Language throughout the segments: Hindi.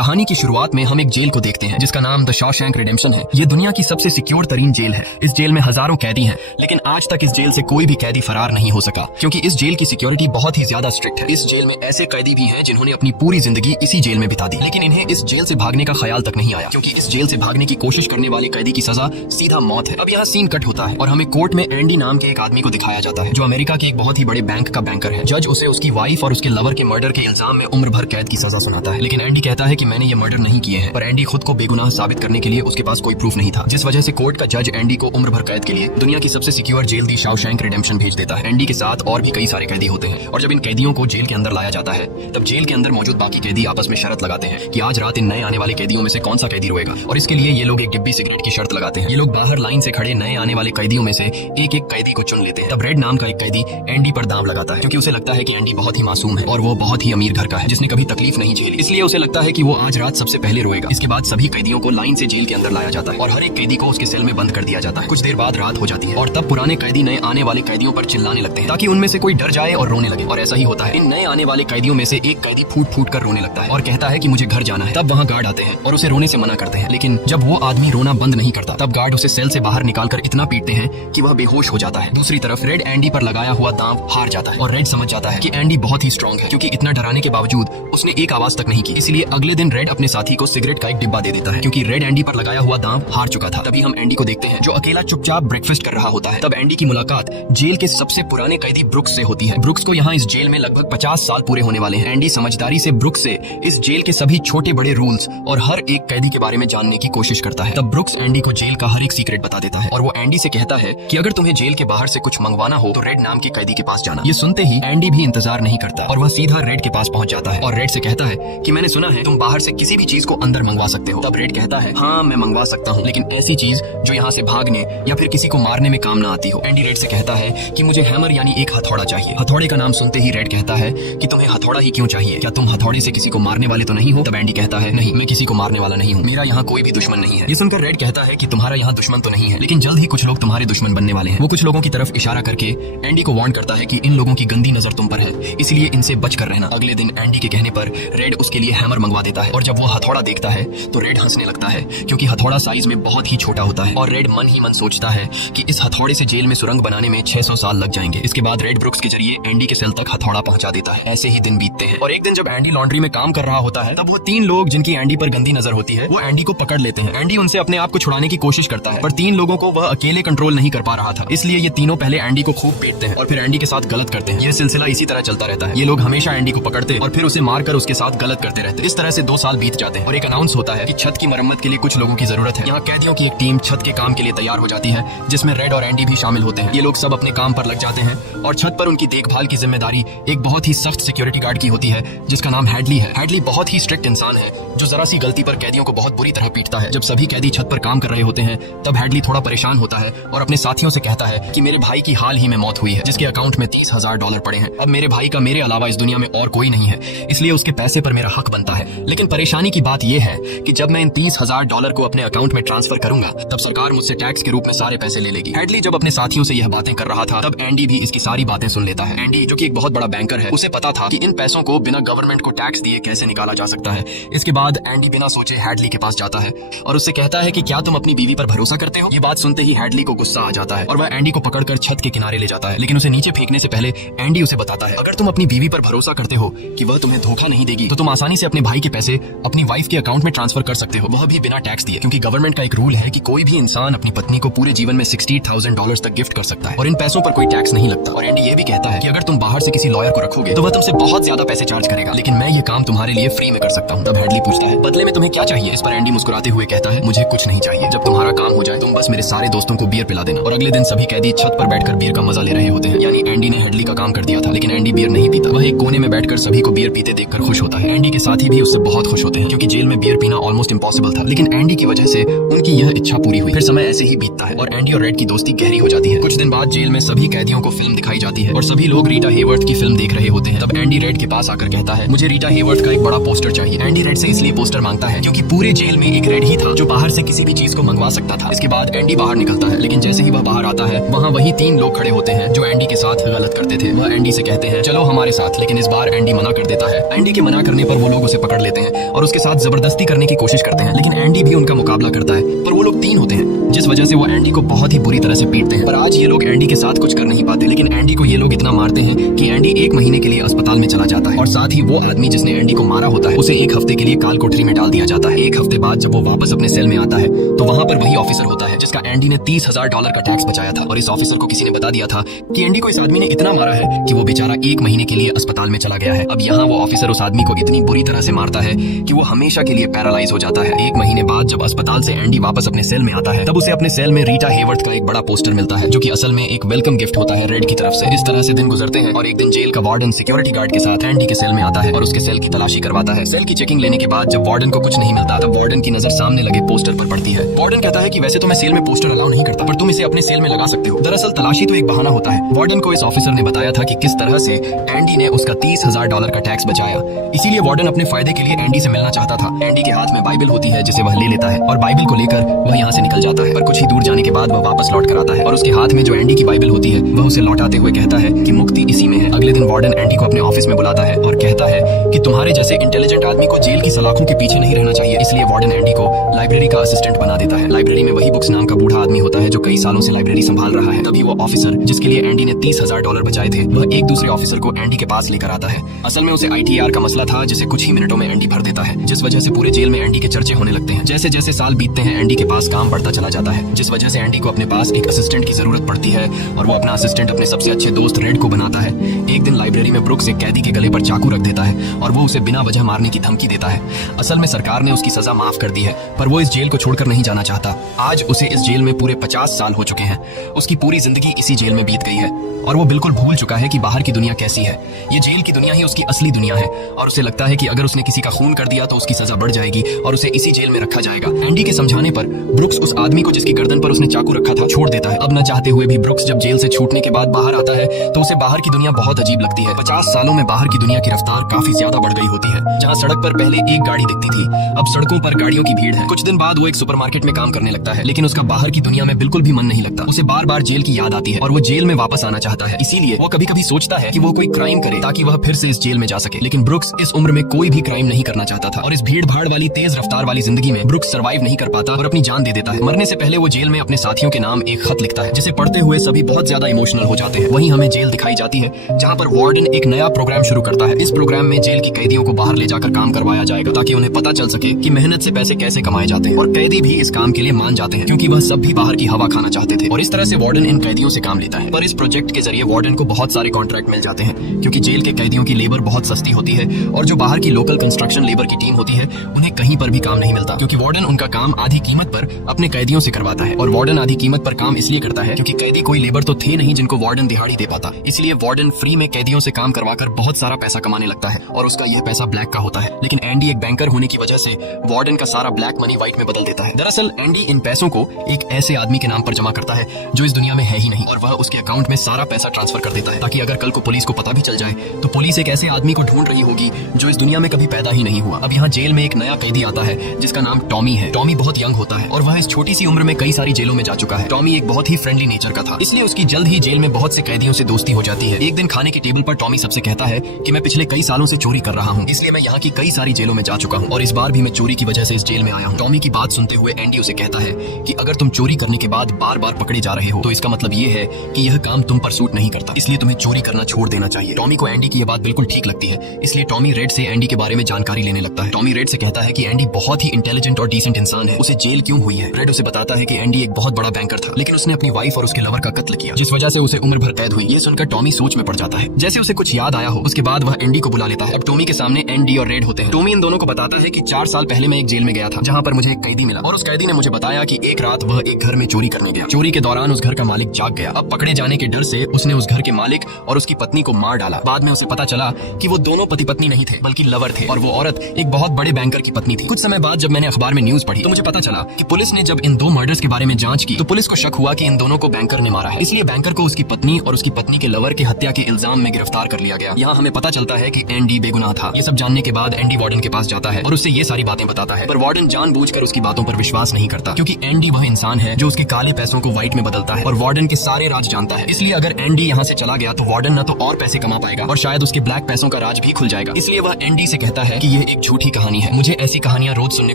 कहानी की शुरुआत में हम एक जेल को देखते हैं जिसका नाम द शॉशैंक रिडेम्पशन है। ये दुनिया की सबसे सिक्योर तरीन जेल है। इस जेल में हजारों कैदी हैं, लेकिन आज तक इस जेल से कोई भी कैदी फरार नहीं हो सका क्योंकि इस जेल की सिक्योरिटी बहुत ही ज्यादा स्ट्रिक्ट है। इस जेल में ऐसे कैदी भी हैं जिन्होंने अपनी पूरी जिंदगी इसी जेल में बिता दी, लेकिन इन्हें इस जेल से भागने का ख्याल तक नहीं आया क्योंकि इस जेल से भागने की कोशिश करने वाले कैदी की सजा सीधा मौत है। अब यहाँ सीन कट होता है और हमें कोर्ट में एंडी नाम के एक आदमी को दिखाया जाता है जो अमेरिका के एक बहुत ही बड़े बैंक का बैंकर है। जज उसे उसकी वाइफ और उसके लवर के मर्डर के इल्जाम में उम्र भर कैद की सजा सुनाता है, लेकिन एंडी कहता है कि मैंने ये मर्डर नहीं किए हैं। पर एंडी खुद को बेगुनाह साबित करने के लिए उसके पास कोई प्रूफ नहीं था, जिस वजह से कोर्ट का जज एंडी को उम्र भर कैद के लिए दुनिया की सबसे सिक्योर जेल दी शॉशैंक रिडेम्पशन भेज देता है। एंडी के साथ और भी कई सारे कैदी होते हैं और जब इन कैदियों को जेल के अंदर लाया जाता है तब जेल के अंदर मौजूद बाकी कैदी आपस में शर्त लगाते हैं कि आज रात इन नए आने वाले कैदियों में से कौन सा कैदी रोएगा, और इसके लिए ये लोग एक डिब्बी सिगरेट की शर्त लगाते हैं। ये लोग बाहर लाइन से खड़े नए आने वाले कैदियों में से एक एक कैदी को चुन लेते हैं। तब रेड नाम का एक कैदी एंडी पर दांव लगाता है क्योंकि उसे लगता है कि एंडी बहुत ही मासूम है और वो बहुत ही अमीर घर का है जिसने कभी तकलीफ नहीं झेली, इसलिए उसे लगता है कि वो आज रात सबसे पहले रोएगा। इसके बाद सभी कैदियों को लाइन से जेल के अंदर लाया जाता है और हर एक कैदी को उसके सेल में बंद कर दिया जाता है। कुछ देर बाद रात हो जाती है और तब पुराने कैदी नए आने वाले कैदियों पर चिल्लाने लगते हैं ताकि उनमें से कोई डर जाए और रोने लगे, और ऐसा ही होता है। इन नए आने वाले कैदियों में से एक कैदी फूट फूट कर रोने लगता है और कहता है कि मुझे घर जाना है। तब वहाँ गार्ड आते हैं और उसे रोने से मना करते हैं, लेकिन जब वो आदमी रोना बंद नहीं करता तब गार्ड उसे सेल से बाहर निकालकर इतना पीटते हैं कि वह बेहोश हो जाता है। दूसरी तरफ रेड एंडी पर लगाया हुआ दांव हार जाता है और रेड समझ जाता है कि एंडी बहुत ही स्ट्रांग है क्योंकि इतना डराने के बावजूद उसने एक आवाज तक नहीं की। इसलिए अगले दिन रेड अपने साथी को सिगरेट का एक डिब्बा दे देता है क्योंकि रेड एंडी पर लगाया हुआ दांव हार चुका था। तभी हम एंडी को देखते हैं जो अकेला चुपचाप ब्रेकफास्ट कर रहा होता है। तब एंडी की मुलाकात जेल के सबसे पुराने कैदी ब्रुक्स से होती है। ब्रुक्स को यहाँ इस जेल में लगभग 50 साल पूरे होने वाले हैं। एंडी समझदारी से ब्रुक्स से इस जेल के सभी छोटे बड़े रूल्स और हर एक कैदी के बारे में जानने की कोशिश करता है। तब ब्रुक्स एंडी को जेल का हर एक सीक्रेट बता देता है और वो एंडी से कहता है कि अगर तुम्हें जेल के बाहर से कुछ मंगवाना हो तो रेड नाम के कैदी के पास जाना। ये सुनते ही एंडी भी इंतजार नहीं करता और वह सीधा रेड के पास पहुंच जाता है और रेड से कहता है कि मैंने सुना है तुम बाहर से किसी भी चीज को अंदर मंगवा सकते हो। तब रेड कहता है हाँ मैं मंगवा सकता हूँ, लेकिन ऐसी चीज जो यहाँ से भागने या फिर किसी को मारने में काम ना आती हो। एंडी रेड से कहता है कि मुझे हैमर यानी एक हथौड़ा चाहिए। हथौड़े का नाम सुनते ही रेड कहता है कि तुम्हें हथौड़ा ही क्यों चाहिए, क्या तुम हथौड़े से किसी को मारने वाले तो नहीं हो? तब एंडी कहता है नहीं, मैं किसी को मारने वाला नहीं हूँ, मेरा यहाँ कोई भी दुश्मन नहीं है। ये सुनकर रेड कहता है कि तुम्हारा यहाँ दुश्मन तो नहीं है, लेकिन जल्द ही कुछ लोग तुम्हारे दुश्मन बनने वाले हैं। वो कुछ लोगों की तरफ इशारा करके एंडी को वार्न करता है कि इन लोगों की गंदी नजर तुम पर है, इसलिए इनसे बच कर रहना। अगले दिन एंडी के कहने पर रेड उसके लिए हैमर मंगवा देता है और जब वो हथौड़ा देखता है तो रेड हंसने लगता है क्योंकि हथौड़ा साइज में बहुत ही छोटा होता है और रेड मन ही मन सोचता है कि इस हथौड़े से जेल में सुरंग बनाने में 600 साल लग जाएंगे। इसके बाद रेड ब्रुक्स के जरिए एंडी के सेल तक हथौड़ा पहुंचा देता है। ऐसे ही दिन बीतते हैं और एक दिन जब एंडी लॉन्ड्री में काम कर रहा होता है तब वो 3 लोग जिनकी एंडी पर गंदी नजर होती है वो एंडी को पकड़ लेते हैं। एंडी उनसे अपने आप को छुड़ाने की कोशिश करता है पर 3 लोगों को वह अकेले कंट्रोल नहीं कर पा रहा था, इसलिए ये तीनों पहले एंडी को खूब पीटते हैं और फिर एंडी के साथ गलत करते हैं। ये सिलसिला इसी तरह चलता रहता है। ये लोग हमेशा एंडी को पकड़ते और फिर उसे मारकर उसके साथ गलत करते रहते। इस तरह से 2 साल बीत जाते हैं और एक अनाउंस होता है कि छत की मरम्मत के लिए कुछ लोगों की जरूरत है। यहाँ कैदियों की एक टीम छत के काम के लिए तैयार हो जाती है जिसमें रेड और एंडी भी शामिल होते हैं। ये लोग सब अपने काम पर लग जाते हैं और छत पर उनकी देखभाल की जिम्मेदारी एक बहुत ही सख्त सिक्योरिटी गार्ड की होती है जिसका नाम हैडली है। हैडली बहुत ही स्ट्रिक्ट इंसान है जो जरा सी गलती पर कैदियों को बहुत बुरी तरह पीटता है। जब सभी कैदी छत पर काम कर रहे होते हैं तब हैडली थोड़ा परेशान होता है और अपने साथियों से कहता है कि मेरे भाई की हाल ही में मौत हुई है जिसके अकाउंट में $30,000 पड़े हैं। अब मेरे भाई का मेरे अलावा इस दुनिया में और कोई नहीं है, इसलिए उसके पैसे पर मेरा हक बनता है। लेकिन परेशानी की बात यह है कि जब मैं इन $30,000 को अपने अकाउंट में ट्रांसफर करूंगा तब सरकार मुझसे टैक्स के रूप में सारे पैसे ले लेगी। हैडली जब अपने साथियों से यह बातें कर रहा था तब एंडी भी इसकी सारी बातें सुन लेता है। एंडी जो कि एक बहुत बड़ा बैंकर है उसे पता था कि इन पैसों को बिना गवर्नमेंट को टैक्स दिए कैसे निकाला जा सकता है। इसके बाद एंडी बिना सोचे हैडली के पास जाता है और उससे कहता है कि क्या तुम अपनी बीवी पर भरोसा करते हो? ये बात सुनते ही हैडली को गुस्सा आ जाता है और वह एंडी को पकड़कर छत के किनारे ले जाता है, लेकिन उसे नीचे फेंकने से पहले एंडी उसे बताता है अगर तुम अपनी बीवी पर भरोसा करते हो कि वह तुम्हें धोखा नहीं देगी तो तुम आसानी से अपने भाई के पैसे अपनी वाइफ के अकाउंट में ट्रांसफर कर सकते हो, वह भी बिना टैक्स दिए, क्योंकि गवर्नमेंट का एक रूल है कि कोई भी इंसान अपनी पत्नी को पूरे जीवन में $60,000 तक गिफ्ट कर सकता है और इन पैसों पर कोई टैक्स नहीं लगता। और एंडी ये भी कहता है कि अगर तुम बाहर से किसी लॉयर को रखोगे तो वह तुमसे बहुत ज्यादा पैसे चार्ज करेगा, लेकिन मैं ये काम तुम्हारे लिए फ्री में कर सकता हूँ। तब हैडली पूछता है बदले में तुम्हें क्या चाहिए? इस पर एंडी मुस्कुराते हुए कहता है मुझे कुछ नहीं चाहिए, जब तुम्हारा काम हो जाए तुम बस मेरे सारे दोस्तों को बियर पिला देना। और अगले दिन सभी कैदी छत पर बैठकर बियर का मजा ले रहे होते हैं, यानी एंडी ने हैडली का काम कर दिया था, लेकिन एंडी बियर नहीं पीता। वह एक कोने में बैठकर सभी को बियर पीते देखकर खुश होता है। एंडी के साथी भी उससे बहुत खुश होते हैं क्योंकि जेल में बियर पीना ऑलमोस्ट इम्पॉसिबल था, लेकिन एंडी की वजह से उनकी यह इच्छा पूरी हुई। फिर समय ऐसे ही बीतता है और एंडी और रेड की दोस्ती गहरी हो जाती है। कुछ दिन बाद जेल में सभी कैदियों को फिल्म दिखाई जाती है और सभी लोग रीटा हेवर्थ की फिल्म देख रहे होते हैं। तब एंडी रेड के पास आकर कहता है मुझे रीटा हेवर्थ का एक बड़ा पोस्टर चाहिए। एंडी रेड से इसलिए पोस्टर मांगता है क्योंकि पूरे जेल में एक रेड ही था जो बाहर से किसी भी चीज को मंगवा सकता था। इसके बाद एंडी बाहर निकलता है, लेकिन जैसे ही वह बाहर आता है वहाँ वही 3 लोग खड़े होते हैं जो एंडी के साथ गलत करते थे। वह एंडी से कहते हैं चलो हमारे साथ, लेकिन इस बार एंडी मना कर देता है। एंडी के मना करने पर वो लोग उसे पकड़ लेते हैं हैं और उसके साथ जबरदस्ती करने की कोशिश करते हैं, लेकिन एंडी भी उनका मुकाबला करता है। पर वो लोग 3 होते हैं, जिस वजह से वो एंडी को बहुत ही बुरी तरह से पीटते हैं। पर आज ये लोग एंडी के साथ कुछ कर नहीं पाते, लेकिन एंडी को ये लोग इतना मारते हैं कि एंडी 1 महीने के लिए अस्पताल में चला जाता है। और साथ ही वो आदमी जिसने एंडी को मारा होता है उसे 1 हफ्ते के लिए काल कोठरी में डाल दिया जाता है। 1 हफ्ते बाद जब वो वापस अपने सेल में आता है तो वहाँ पर वही ऑफिसर होता है जिसका एंडी ने $30,000 का टैक्स बचाया था। और इस ऑफिसर को किसी ने बता दिया था कि एंडी को इस आदमी ने इतना मारा है कि वो बेचारा 1 महीने के लिए अस्पताल में चला गया है। अब यहाँ वो ऑफिसर उस आदमी को इतनी बुरी तरह से मारता है कि वो हमेशा के लिए पैरालाइज हो जाता है। 1 महीने बाद जब अस्पताल से एंडी वापस अपने सेल में आता है तब उसे अपने सेल में रीटा हेवर्थ का एक बड़ा पोस्टर मिलता है, जो कि असल में एक वेलकम गिफ्ट होता है रेड की तरफ से। इस तरह से दिन गुजरते हैं और एक दिन जेल का वार्डन सिक्योरिटी गार्ड के साथ एंडी के सेल में आता है और उसके सेल की तलाशी करवाता है। सेल की चेकिंग लेने के बाद जब वार्डन को कुछ नहीं मिलता तब वार्डन की नजर सामने लगे पोस्टर पर पड़ती है। वार्डन कहता है कि वैसे तो मैं सेल में पोस्टर अलाउ नहीं करता, पर तुम इसे अपने सेल में लगा सकते हो। दरअसल तलाशी तो एक बहाना होता है। वार्डन को इस ऑफिसर ने बताया था कि किस तरह से एंडी ने उसका $30,000 का टैक्स बचाया, इसीलिए वार्डन अपने फायदे के लिए एंडी से मिलना चाहता था। एंडी के हाथ में बाइबल होती है जिसे वह ले लेता है और बाइबल को लेकर वह यहाँ से निकल जाता है। पर कुछ ही दूर जाने के बाद वह वापस लौट कर आता है और उसके हाथ में जो एंडी की बाइबल होती है वह उसे लौटाते हुए कहता है कि मुक्ति इसी में है। अगले दिन वार्डन एंडी को अपने ऑफिस में बुलाता है और कहता है कि तुम्हारे जैसे इंटेलिजेंट आदमी को जेल की सलाखों के पीछे नहीं रहना चाहिए। इसलिए वार्डन एंडी को लाइब्रेरी का असिस्टेंट बना देता है। लाइब्रेरी में वही बुक्स नाम का बूढ़ा आदमी होता है जो कई सालों से लाइब्रेरी संभाल रहा है। तभी वो ऑफिसर जिसके लिए एंडी ने $30,000 बचाए थे वह एक दूसरे ऑफिसर को एंडी के पास लेकर आता है। असल में उसे ITR का मसला था जिसे कुछ ही मिनटों में एंडी भर देता है, जिस वजह से पूरे जेल में एंडी के चर्चे होने लगते हैं। जैसे जैसे साल बीतते हैं एंडी के पास काम बढ़ता चला जाता है, जिस वजह से एंडी को अपने पास एक असिस्टेंट की जरूरत पड़ती है और वो अपना असिस्टेंट अपने सबसे अच्छे दोस्त रेड को बनाता है। एक दिन लाइब्रेरी में ब्रुक्स एक कैदी के गले पर चाकू रख देता है और वो उसे बिना वजह मारने की धमकी देता है। असल में सरकार ने उसकी सजा माफ कर दी है, पर वो इस जेल को छोड़कर नहीं जाना चाहता। आज उसे इस जेल में पूरे 50 साल हो चुके हैं। उसकी पूरी जिंदगी इसी जेल में बीत गई है और वो बिल्कुल भूल चुका है कि बाहर की दुनिया कैसी है। ये जेल की दुनिया ही उसकी असली दुनिया है और उसे लगता है कि अगर उसने किसी का खून कर दिया तो उसकी सजा बढ़ जाएगी और उसे इसी जेल में रखा जाएगा। एंडी के समझाने पर ब्रुक्स उस आदमी को जिसकी गर्दन पर उसने चाकू रखा था छोड़ देता है। अब न चाहते हुए भी ब्रुक्स जब जेल से छूटने के बाद बाहर आता है तो उसे बाहर की दुनिया बहुत अजीब लगती है। 50 सालों में बाहर की दुनिया की रफ्तार काफी ज्यादा बढ़ गई होती है। जहाँ सड़क पर पहले एक गाड़ी दिखती थी अब सड़कों पर गाड़ियों की भीड़ है। कुछ दिन बाद वो एक सुपरमार्केट में काम करने लगता है, लेकिन उसका बाहर की दुनिया में बिल्कुल भी मन नहीं लगता। उसे बार बार जेल की याद आती है और वो जेल में वापस आना चाहता है। इसीलिए वो कभी कभी सोचता है कि वो कोई क्राइम करे ताकि वह फिर से इस जेल में जा सके। लेकिन ब्रुक्स इस उम्र में कोई भी क्राइम नहीं करना चाहता था और इस भीड़ भाड़ वाली तेज रफ्तार वाली जिंदगी में ब्रुक्स सर्वाइव नहीं कर पाता और अपनी जान दे देता है। मरने से पहले वो जेल में अपने साथियों के नाम एक खत लिखता है जिसे पढ़ते हुए सभी बहुत ज्यादा इमोशनल हो जाते हैं। वहीं हमें जेल दिखाई जाती है जहाँ पर वार्डन एक नया प्रोग्राम शुरू करता है। इस प्रोग्राम में जेल की कैदियों को बाहर ले जाकर काम करवाया जाएगा ताकि उन्हें पता चल सके कि मेहनत से पैसे कैसे कमाए जाते हैं। और कैदी भी इस काम के लिए मान जाते हैं क्योंकि वह सब भी बाहर की हवा खाना चाहते थे। और इस तरह से वार्डन इन कैदियों से काम लेता है। पर इस प्रोजेक्ट के जरिए वार्डन को बहुत सारे कॉन्ट्रैक्ट मिल जाते हैं क्योंकि जेल के कैदियों की लेबर बहुत सस्ती होती है और जो बाहर की लोकल कंस्ट्रक्शन लेबर की टीम होती है उन्हें कहीं पर भी काम नहीं मिलता क्योंकि वार्डन उनका काम आधी कीमत पर अपने कैदियों से करवाता है। और वार्डन आधी कीमत पर काम इसलिए करता है क्योंकि कैदी कोई लेबर तो थे नहीं जिनको वार्डन दिहाड़ी दे पाता। इसलिए वार्डन फ्री में कैदियों से काम करवाकर बहुत सारा पैसा कमाने लगता है और उसका यह पैसा ब्लैक का होता है। लेकिन एंडी एक बैंकर होने की वजह से वार्डन का सारा ब्लैक मनी व्हाइट में बदल देता है। दरअसल एंडी इन पैसों को एक ऐसे आदमी के नाम पर जमा करता है जो इस दुनिया में है ही नहीं और वह उसके अकाउंट में सारा पैसा ट्रांसफर कर देता है ताकि अगर कल को पुलिस को पता भी चल जाए तो पुलिस एक ऐसे आदमी को ढूंढ रही होगी जो इस दुनिया में कभी पैदा ही नहीं हुआ। अब यहाँ जेल में एक नया कैदी आता है जिसका नाम टॉमी है। टॉमी बहुत यंग होता है और वह इस छोटी सी उम्र में कई सारी जेलों में जा चुका है। टॉमी एक बहुत ही फ्रेंडली नेचर का था, इसलिए उसकी जल्द ही जेल में बहुत से कैदियों से दोस्ती हो जाती है। एक दिन खाने की टेबल पर टॉमी सबसे कहता है कि मैं पिछले कई सालों से चोरी कर रहा हूँ, इसलिए मैं यहाँ की कई सारी जेलों में जा चुका हूँ और इस बार भी मैं चोरी की वजह से इस जेल में आया हूँ। टॉमी की बात सुनते हुए एंडी उसे कहता है कि अगर तुम चोरी करने के बाद बार बार पकड़े जा रहे हो तो इसका मतलब ये है कि यह काम तुम पर सूट नहीं करता, इसलिए तुम्हें चोरी करना छोड़ देना चाहिए। टॉमी को एंडी की यह बात बिल्कुल ठीक लगती है, इसलिए टॉमी रेड से एंडी के बारे में जानकारी लेने लगता है। टॉमी रेड से कहता है कि एंडी बहुत ही इंटेलिजेंट और डिसेंट इंसान है, उसे जेल क्यों हुई है। रेड उसे बताता है कि एंडी एक बहुत बड़ा बैंकर था लेकिन उसने अपनी वाइफ और उसके लवर का कत्ल किया जिस वजह से उसे उम्र भर कैद हुई। ये सुनकर टॉमी सोच में पड़ जाता है, जैसे उसे कुछ याद आया हो। उसके बाद वह एंडी को बुला लेता है। अब टॉमी के सामने एंडी और रेड होते हैं। टॉमी इन दोनों को बताता है कि 4 साल पहले मैं एक जेल में गया था जहाँ पर मुझे एक कैदी मिला और उस कैदी ने मुझे बताया कि एक रात वह एक घर में चोरी करने गया। चोरी के दौरान उस घर का मालिक जाग गया। अब पकड़े जाने के डर से उसने उस घर के मालिक और उसकी पत्नी को मार डाला। बाद में उसे पता चला कि वो दोनों पति पत्नी नहीं थे बल्कि लवर थे और वो औरत एक बहुत बड़े बैंकर की पत्नी थी। कुछ समय बाद जब मैंने अखबार में न्यूज पढ़ी तो मुझे पता चला कि पुलिस ने जब इन 2 मर्डर्स के बारे में जांच की तो पुलिस को शक हुआ कि इन दोनों को बैंकर ने मारा है। इसलिए बैंकर को उसकी पत्नी और उसकी पत्नी के लवर के हत्या के इल्जाम में गिरफ्तार कर लिया गया। यहाँ हमें पता चलता है कि एंडी बेगुनाह था। ये सब जानने के बाद एंडी वार्डन के पास जाता है और उससे ये सारी बातें बताता है, पर वार्डन जानबूझकर उसकी बातों पर विश्वास नहीं करता, क्योंकि एंडी वह इंसान है जो उसके काले पैसों को व्हाइट में बदलता है और वार्डन के सारे राज जानता है। इसलिए अगर एंडी यहाँ से चला गया तो वार्डन न तो और पैसे कमा पाएगा और शायद उसके ब्लैक पैसों का राज भी खुल जाएगा। इसलिए वह एंडी से कहता है कि ये एक झूठी कहानी है, मुझे ऐसी कहानियां रोज सुनने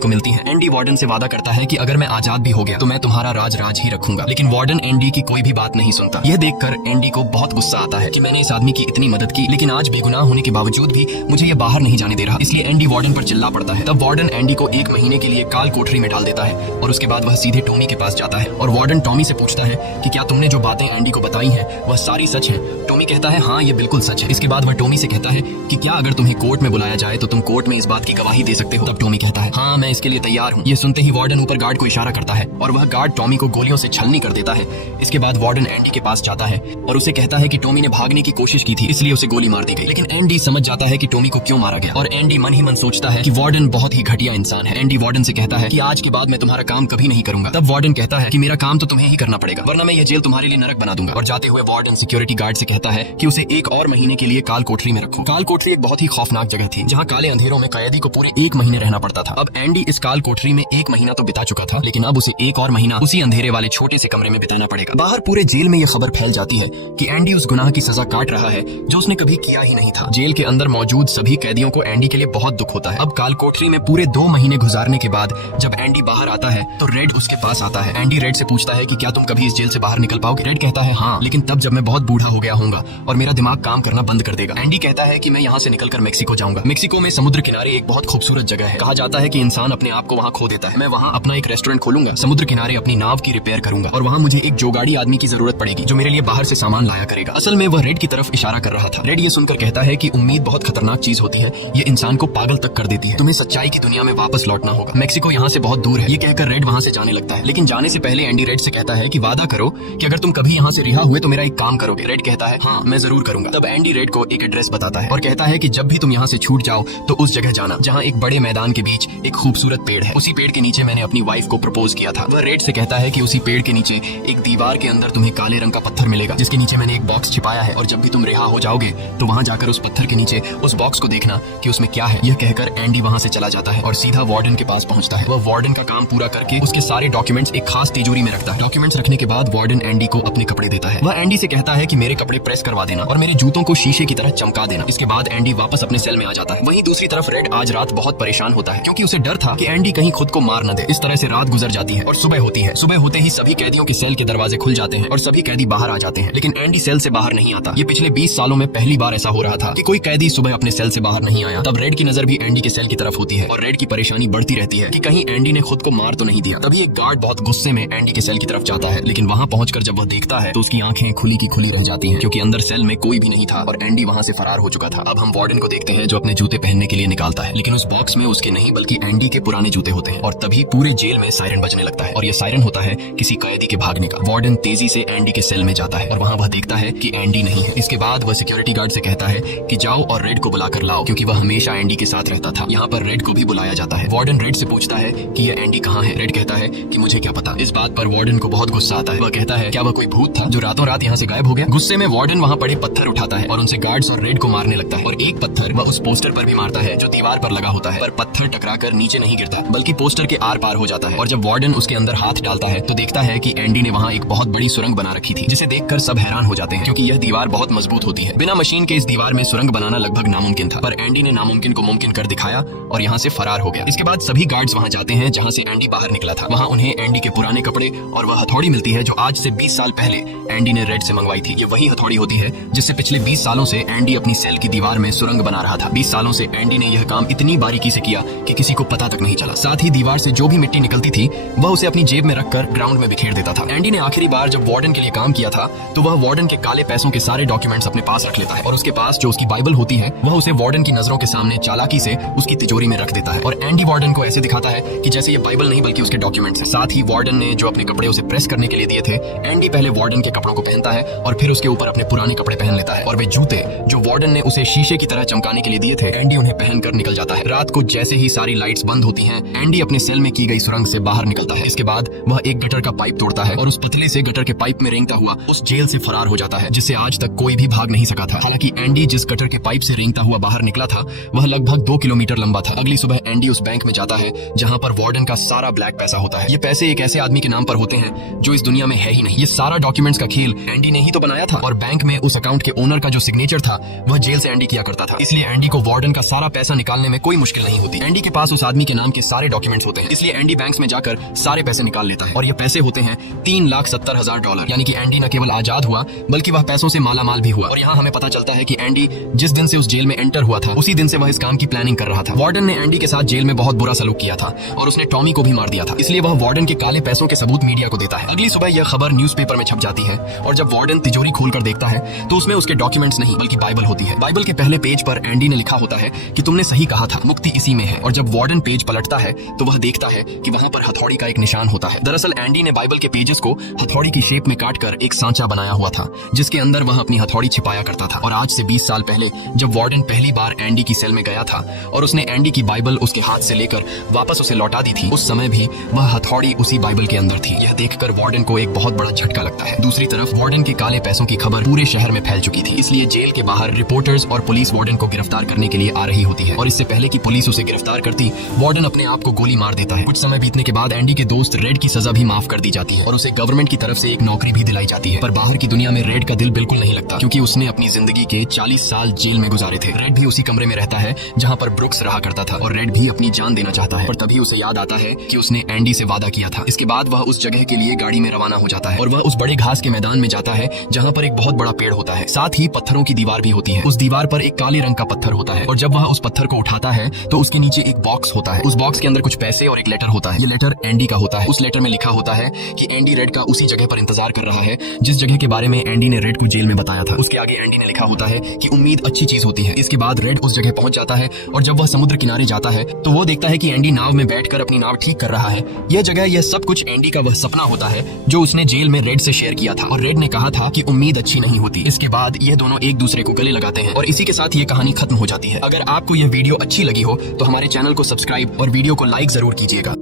को मिलती हैं। एंडी वार्डन से वादा करता है कि अगर मैं आजाद भी हो गया तो मैं तुम्हारा राज ही रखूंगा, लेकिन वार्डन एंडी की कोई भी बात नहीं सुनता। यह देखकर एंडी को बहुत गुस्सा आता है कि मैंने इस आदमी की इतनी मदद की, लेकिन आज बेगुनाह होने के बावजूद भी मुझे ये बाहर नहीं जाने दे रहा। इसलिए एंडी वार्डन पर चिल्ला पड़ता है। तब वार्डन एंडी को 1 महीने के लिए काल कोठरी में डाल देता है और उसके बाद वह सीधे टॉमी के पास जाता है और वार्डन टॉमी से पूछता है कि क्या तुमने जो बातें एंडी को बताई हैं वह सारी सच है। टॉमी कहता है हाँ, ये बिल्कुल सच है। इसके बाद वह टॉमी से कहता है कि क्या अगर तुम्हें कोर्ट में बुलाया जाए तो तुम कोर्ट में इस बात की गवाही दे सकते हो। तब टॉमी कहता है हाँ, मैं इसके लिए तैयार हूँ। ये सुनते ही वार्डन ऊपर गार्ड को इशारा करता है और वह गार्ड टॉमी को गोलियों से छलनी कर देता है। इसके बाद वार्डन एंडी के पास जाता है और उसे कहता है कि टॉमी ने भागने की कोशिश की थी, इसलिए उसे गोली मार दी गई। लेकिन एंडी समझ जाता है कि टॉमी को क्यों मारा गया और एंडी मन ही मन सोचता है कि वार्डन बहुत ही घटिया इंसान है। एंडी वार्डन से कहता है कि आज के बाद मैं तुम्हारा काम कभी नहीं करूंगा। तब वार्डन कहता है कि मेरा काम तो तुम्हें ही करना पड़ेगा, वरना मैं ये जेल तुम्हारे लिए नरक बना दूंगा। और जाते हुए वार्डन सिक्योरिटी गार्ड से कहता है कि उसे 1 और महीने के लिए काल कोठरी में रखो। काल कोठरी एक बहुत ही खौफनाक जगह थी जहाँ काले अंधेरों में कैदी को पूरे 1 महीने रहना पड़ता था। अब एंडी इस काल कोठरी में 1 महीना तो बिता चुका था, लेकिन अब उसे 1 और महीना उसी अंधेरे वाले छोटे से कमरे में बिताना पड़ेगा। बाहर पूरे जेल में यह खबर फैल जाती है कि एंडी उस गुनाह की सजा काट रहा है जो उसने कभी किया ही नहीं था। जेल के अंदर मौजूद सभी कैदियों को एंडी के लिए बहुत दुख होता है। अब काल कोठरी में पूरे 2 महीने गुजारने के बाद जब एंडी बाहर आता है तो रेड उसके पास आता है। एंडी रेड से पूछता है कि क्या तुम कभी इस जेल से बाहर निकल पाओगे। रेड कहता है हाँ, लेकिन तब जब मैं बहुत बूढ़ा हो गया होऊंगा और मेरा दिमाग काम करना बंद कर देगा। एंडी कहता है कि मैं यहाँ से निकलकर मेक्सिको जाऊंगा। मेक्सिको में समुद्र किनारे एक बहुत खूबसूरत जगह है। कहा जाता है कि इंसान अपने आप को वहाँ खो देता है। मैं वहाँ अपना एक रेस्टोरेंट खोलूंगा, समुद्र किनारे अपनी नाव की रिपेयर करूंगा और वहाँ मुझे एक जोगाड़ी आदमी की जरूरत पड़ेगी जो मेरे लिए बाहर से सामान लाया करेगा। असल में वह रेड की तरफ इशारा कर रहा था। रेड ये सुनकर कहता है कि उम्मीद बहुत खतरनाक चीज होती है, ये इंसान को पागल तक कर देती है। तुम्हें सच्चाई की दुनिया में वापस लौटना होगा। मेक्सिको यहाँ से बहुत दूर है। ये कहकर रेड वहाँ से जाने लगता है, लेकिन जाने से पहले एंडी रेड से कहता है कि वादा करो कि अगर तुम कभी यहाँ से रिहा हुए तो मेरा एक काम करोगे। रेड कहता है हाँ, मैं जरूर करूंगा। तब एंडी रेड को एक एड्रेस बताता है और कहता है कि जब भी तुम यहाँ से छूट जाओ तो उस जगह जाना जहाँ एक बड़े मैदान के बीच एक खूबसूरत पेड़ है। उसी पेड़ के नीचे मैंने अपनी वाइफ को प्रपोज किया था। वह रेड से कहता है कि उसी पेड़ के नीचे एक दीवार के अंदर तुम्हें काले रंग का पत्थर मिलेगा जिसके नीचे मैंने एक बॉक्स छिपाया है और जब भी तुम रिहा हो जाओगे तो वहाँ जाकर उस पत्थर के नीचे उस बॉक्स को देखना कि उसमें क्या है। यह कहकर एंडी वहाँ से चला जाता है और सीधा वार्डन के पास पहुँचता है। वह वार्डन का काम पूरा करके उसके सारे डॉक्यूमेंट्स एक खास तिजोरी में रखता है। डॉक्यूमेंट्स रखने के बाद वार्डन एंडी को अपने कपड़े देता है। वह एंडी से कहता है कि मेरे कपड़े प्रेस करवा देना और मेरे जूतों को शीशे की तरह चमका देना। इसके बाद एंडी वापस अपने सेल में आ जाता है। वहीं दूसरी तरफ रेड आज रात बहुत परेशान होता है क्योंकि उसे डर था कि एंडी कहीं खुद को मार न दे। इस तरह से रात गुजर जाती है और सुबह होती है। सुबह होते ही सभी कैदियों के सेल के दरवाजे खुल जाते हैं और सभी कैदी बाहर आ जाते हैं, लेकिन एंडी सेल से बाहर नहीं आता। ये पिछले 20 सालों में पहली बार ऐसा हो रहा था कि कोई कैदी सुबह अपने सेल से बाहर नहीं आया। तब रेड की नजर भी एंडी के सेल की तरफ होती है और रेड की परेशानी बढ़ती रहती है कि कहीं एंडी ने खुद को मार तो नहीं दिया। तभी एक गार्ड बहुत गुस्से में एंडी के सेल की तरफ जाता है, लेकिन वहाँ पहुंचकर जब वह देखता है तो उसकी आंखें खुली की खुली रह जाती हैं क्योंकि अंदर सेल में कोई भी नहीं था और एंडी वहाँ से फरार हो चुका था। अब हम वार्डन को देखते हैं जो अपने जूते पहनने के लिए निकालता है, लेकिन उस बॉक्स में उसके नहीं बल्कि एंडी के पुराने जूते होते हैं। और तभी पूरे जेल में सायरन बजने लगता है और यह सायरन होता है किसी कैदी के भागने का। वार्डन तेजी से एंडी के सेल में जाता है और वहाँ वह देखता है कि एंडी नहीं है। इसके बाद वह सिक्योरिटी गार्ड से कहता है कि जाओ और रेड को बुलाकर लाओ क्योंकि वह हमेशा एंडी के साथ रहता था। यहाँ पर रेड को भी बुलाया जाता है। वार्डन रेड से पूछता है कि यह एंडी कहाँ है। रेड कहता है कि मुझे क्या पता। इस बात पर वार्डन को बहुत गुस्सा आता है। वह कहता है क्या वह कोई भूत था जो रातों रात यहाँ से गायब हो गया। गुस्से में वार्डन वहाँ पड़े पत्थर उठाता है और उनसे गार्ड्स और रेड को मारने लगता है और एक पत्थर वह उस पोस्टर पर भी मारता है जो दीवार पर लगा होता है, पर पत्थर टकराकर नीचे नहीं गिरता बल्कि पोस्टर के आर पार हो जाता है। और जब वार्डन उसके अंदर हाथ डालता है तो देखता है कि एंडी ने वहाँ एक बहुत बड़ी सुरंग बना रखी थी जिसे देखकर सब हैरान हो जाते हैं क्योंकि यह दीवार बहुत मजबूत होती है। बिना मशीन के इस दीवार में सुरंग बनाना लगभग नामुमकिन था, पर एंडी ने नामुमकिन को मुमकिन कर दिखाया और यहाँ से फरार हो गया। इसके बाद सभी गार्ड्स वहाँ जाते हैं जहाँ से एंडी बाहर निकला था। वहाँ उन्हें एंडी के पुराने कपड़े और वह हथौड़ी मिलती है जो आज से 20 साल पहले एंडी ने रेड से मंगवाई थी। ये वही हथौड़ी होती है जिससे पिछले 20 सालों से एंडी अपनी सेल की दीवार में सुरंग बना रहा था। 20 सालों से एंडी ने यह काम इतनी बारीकी से किया कि किसी को पता तक नहीं चला। साथ ही दीवार से जो भी मिट्टी निकलती थी वह उसे अपनी जेब में रखकर ग्राउंड में बिखेर देता था। एंडी ने आखिरी बार जब वार्डन के लिए काम किया था तो वह वार्डन के काले पैसों के सारे डॉक्यूमेंट्स अपने पास रख लेता है और उसके पास जो उसकी बाइबल होती है वह उसे वार्डन की नजरों के सामने चालाकी से उसकी तिजोरी में रख देता है और एंडी वार्डन को ऐसे दिखाता है कि जैसे ये बाइबल नहीं बल्कि उसके डॉक्यूमेंट्स हैं। साथ ही वार्डन ने जो अपने कपड़े उसे प्रेस करने के लिए दिए थे, एंडी पहले वार्डन के कपड़ों को पहनता है और फिर उसके ऊपर अपने पुराने कपड़े पहन लेता है और वे जूते जो वार्डन ने उसे शीशे की तरह चमकाने के लिए दिए थे एंडी उन्हें पहनकर निकल जाता है। रात को जैसे ही सारी लाइट्स बंद होती हैं, एंडी अपने सेल में की गई सुरंग से बाहर निकलता है। इसके बाद वह एक गटर का पाइप तोड़ता है और उस पतले से गटर के पाइप में रेंगता हुआ उस जेल से फरार हो जाता है जिससे आज तक कोई कोई भी भाग नहीं सका था। हालांकि एंडी जिस गटर के पाइप से रेंगता हुआ बाहर निकला था वह लगभग 2 किलोमीटर लंबा था। अगली सुबह एंडी उस बैंक में जाता है जहां पर वार्डन का सारा ब्लैक पैसा होता है। ये पैसे एक ऐसे आदमी के नाम पर होते हैं जो इस दुनिया में है ही नहीं। ये सारा डॉक्यूमेंट्स का खेल एंडी ने ही तो बनाया था और बैंक में उस अकाउंट के ओनर का जो सिग्नेचर था वह जेल से एंडी किया करता था। इसलिए एंडी को वार्डन का सारा पैसा निकालने में कोई मुश्किल नहीं होती। एंडी के पास उस आदमी के नाम के सारे डॉक्यूमेंट्स होते हैं, इसलिए एंडी बैंक में जाकर सारे पैसे निकाल लेता है और ये पैसे होते हैं $3,70,000। यानी कि एंडी न केवल आजाद हुआ बल्कि वह पैसों से माला माल भी हुआ। और यहाँ हमें पता चलता है कि एंडी जिस दिन से उस जेल में एंटर हुआ था उसी दिन से वह इस काम की प्लानिंग कर रहा था। वार्डन ने एंडी के साथ जेल में बहुत बुरा सलूक किया था और उसने टॉमी को भी मार दिया था, इसलिए वह वार्डन के काले पैसों के सबूत मीडिया को देता है। अगली सुबह यह खबर न्यूज़पेपर में छप जाती है और जब वार्डन तिजोरी खोलकर देखता है तो उसमें उसके डॉक्यूमेंट्स नहीं बल्कि बाइबल होती है। बाइबल के पहले पेज पर एंडी ने लिखा होता है कि तुमने सही कहा था, मुक्ति इसी में है। और जब वार्डन पेज पलटता है तो वह देखता है कि वहां पर हथौड़ी का एक निशान होता है। दरअसल एंडी ने बाइबल के पेजेस को हथौड़ी की शेप में काटकर एक सांचा बनाया हुआ था जिसके अंदर वह अपनी हथौड़ी छिपाया करता था। और आज से 20 साल पहले जब वार्डन पहली बार एंडी की सेल में गया था और उसने एंडी की बाइबल उसके हाथ से लेकर वापस उसे लौटा दी थी, उस समय भी वह हथौड़ी उसी बाइबल के अंदर थी। यह देखकर वार्डन को एक बहुत बड़ा झटका लगता है। दूसरी तरफ वार्डन के काले पैसों की खबर पूरे शहर में फैल चुकी थी, इसलिए जेल के बाहर रिपोर्टर्स और पुलिस वार्डन को गिरफ्तार करने के लिए आ रही होती है। और इससे पहले कि पुलिस उसे गिरफ्तार करती, वार्डन अपने आप को गोली मार देता है। कुछ समय बीतने के बाद एंडी के दोस्त रेड की सजा भी माफ कर दी जाती है और उसे गवर्नमेंट की तरफ से एक नौकरी भी दिलाई जाती है। पर बाहर की दुनिया में रेड का दिल बिल्कुल नहीं लगता क्योंकि उसने अपनी जिंदगी के 40 साल जेल में गुजारे थे। रेड भी उसी कमरे में रहता है जहाँ पर ब्रुक्स रहा करता था और रेड भी अपनी जान देना चाहता है। पर तभी उसे याद आता है कि उसने एंडी से वादा किया था। इसके बाद वह उस जगह के लिए गाड़ी में रवाना हो जाता है और वह उस बड़े घास के मैदान में जाता है जहाँ पर एक बहुत बड़ा पेड़ होता है, साथ ही पत्थरों की दीवार भी होती है। उस दीवार पर एक काले रंग का पत्थर होता है और जब वह उस पत्थर को उठाता है तो उसके नीचे एक बॉक्स होता है। उस बॉक्स के अंदर कुछ पैसे और एक लेटर होता है। ये लेटर एंडी का होता है। उस लेटर में लिखा होता है कि एंडी रेड का उसी जगह पर इंतजार कर रहा है जिस जगह के बारे में एंडी ने रेड को जेल में बताया था। उसके आगे एंडी ने लिखा होता है कि उम्मीद अच्छी चीज होती है। इसके बाद रेड उस जगह पहुंच जाता है और जब वह समुद्र किनारे जाता है तो वो देखता है कि एंडी नाव में बैठकर अपनी नाव ठीक कर रहा है। यह जगह, यह सब कुछ एंडी का वह सपना होता है जो उसने जेल में रेड से शेयर किया था और रेड ने कहा था कि उम्मीद अच्छी नहीं होती। इसके बाद ये दोनों एक दूसरे को गले लगाते हैं और इसी के साथ ये कहानी खत्म हो जाती है। अगर आपको यह वीडियो अच्छी लगी हो तो हमारे चैनल को सब्सक्राइब और वीडियो को लाइक जरूर कीजिएगा।